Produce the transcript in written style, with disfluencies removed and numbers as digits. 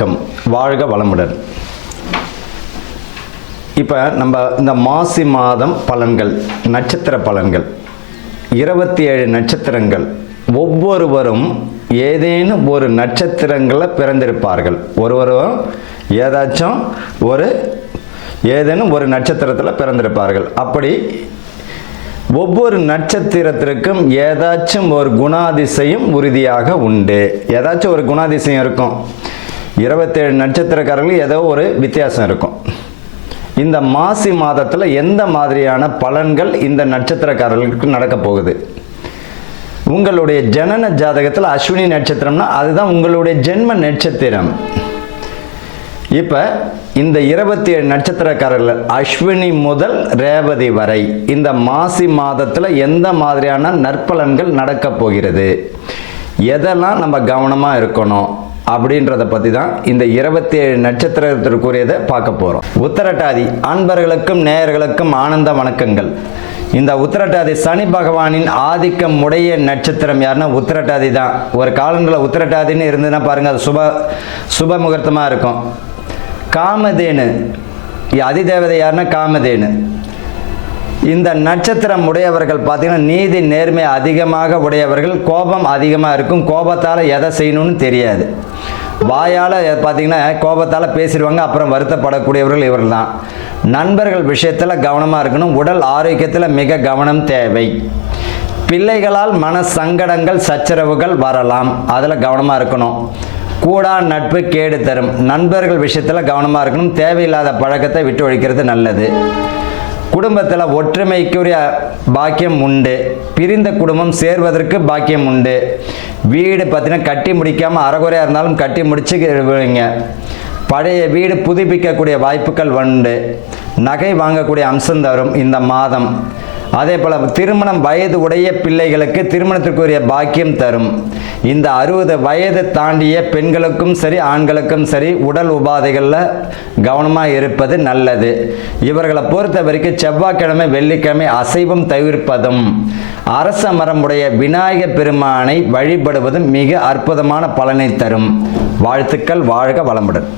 வணக்கம், வாழ்க வளமுடன். இப்போ நம்ம இந்த மாசி மாதம் பலன்கள், நட்சத்திர பலன்கள், 27 நட்சத்திரங்கள், ஒவ்வொருவரும் ஏதேனும் ஒரு நட்சத்திரங்களில் பிறந்திருப்பார்கள். ஒருவரும் ஏதேனும் ஒரு நட்சத்திரத்தில் பிறந்திருப்பார்கள். அப்படி ஒவ்வொரு நட்சத்திரத்திற்கும் ஏதாச்சும் ஒரு குணாதிசயம் உறுதியாக உண்டு. ஏதாச்சும் ஒரு குணாதிசயம் இருக்கும். 27 நட்சத்திரக்காரர்களுக்கு ஏதோ ஒரு வித்தியாசம் இருக்கும். இந்த மாசி மாதத்தில் எந்த மாதிரியான பலன்கள் இந்த நட்சத்திரக்காரர்களுக்கு நடக்க போகுது? உங்களுடைய ஜனன ஜாதகத்தில் அஸ்வினி நட்சத்திரம்னா அதுதான் உங்களுடைய ஜென்ம நட்சத்திரம். இப்போ இந்த 27 நட்சத்திரக்காரர்கள் அஸ்வினி முதல் ரேவதி வரை இந்த மாசி மாதத்தில் எந்த மாதிரியான நற்பலன்கள் நடக்க போகிறது, எதெல்லாம் நம்ம கவனமாக இருக்கணும் அப்படின்றத பற்றி தான் இந்த 27 நட்சத்திரத்திற்குரியதை பார்க்க போகிறோம். உத்திரட்டாதி அன்பர்களுக்கும் நேயர்களுக்கும் ஆனந்த வணக்கங்கள். இந்த உத்திரட்டாதி சனி பகவானின் ஆதிக்கம் உடைய நட்சத்திரம் யாருன்னா உத்திரட்டாதி தான். ஒரு காலங்களில் உத்திரட்டாதின்னு இருந்ததுன்னா பாருங்கள், அது சுப முகூர்த்தமாக இருக்கும். காமதேனு அதிதேவதை யாருன்னா காமதேனு. இந்த நட்சத்திரம் உடையவர்கள் பார்த்தீங்கன்னா நீதி நேர்மை அதிகமாக உடையவர்கள். கோபம் அதிகமாக இருக்கும். கோபத்தால் எதை செய்யணும்னு தெரியாது. வாயால் பார்த்தீங்கன்னா கோபத்தால் பேசிடுவாங்க, அப்புறம் வருத்தப்படக்கூடியவர்கள் இவர்கள் தான். நண்பர்கள் விஷயத்தில் கவனமாக இருக்கணும். உடல் ஆரோக்கியத்தில் மிக கவனம் தேவை. பிள்ளைகளால் மன சங்கடங்கள் சச்சரவுகள் வரலாம், அதில் கவனமாக இருக்கணும். கூடா நட்பு கேடு தரும். நண்பர்கள் விஷயத்தில் கவனமாக இருக்கணும். தேவையில்லாத பழக்கத்தை விட்டு ஒழிக்கிறது நல்லது. குடும்பத்தில் ஒற்றுமைக்குரிய பாக்கியம் உண்டு. பிரிந்த குடும்பம் சேர்வதற்கு பாக்கியம் உண்டு. வீடு பார்த்தீங்கன்னா கட்டி முடிக்காமல் அறகுறையாக இருந்தாலும் கட்டி முடிச்சுங்க. பழைய வீடு புதுப்பிக்கக்கூடிய வாய்ப்புகள் உண்டு. நகை வாங்கக்கூடிய அம்சம் தரும் இந்த மாதம். அதே போல் திருமணம் வயது உடைய பிள்ளைகளுக்கு திருமணத்திற்குரிய பாக்கியம் தரும். இந்த 60 வயது தாண்டிய பெண்களுக்கும் சரி ஆண்களுக்கும் சரி உடல் உபாதைகளில் கவனமாக இருப்பது நல்லது. இவர்களை பொறுத்த வரைக்கும் செவ்வாய்க்கிழமை வெள்ளிக்கிழமை அசைவம் தவிர்ப்பதும் அரச மரமுடைய விநாயகர் பெருமானை வழிபடுவதும் மிக அற்புதமான பலனை தரும். வாழ்த்துக்கள். வாழ்க வளமுடன்.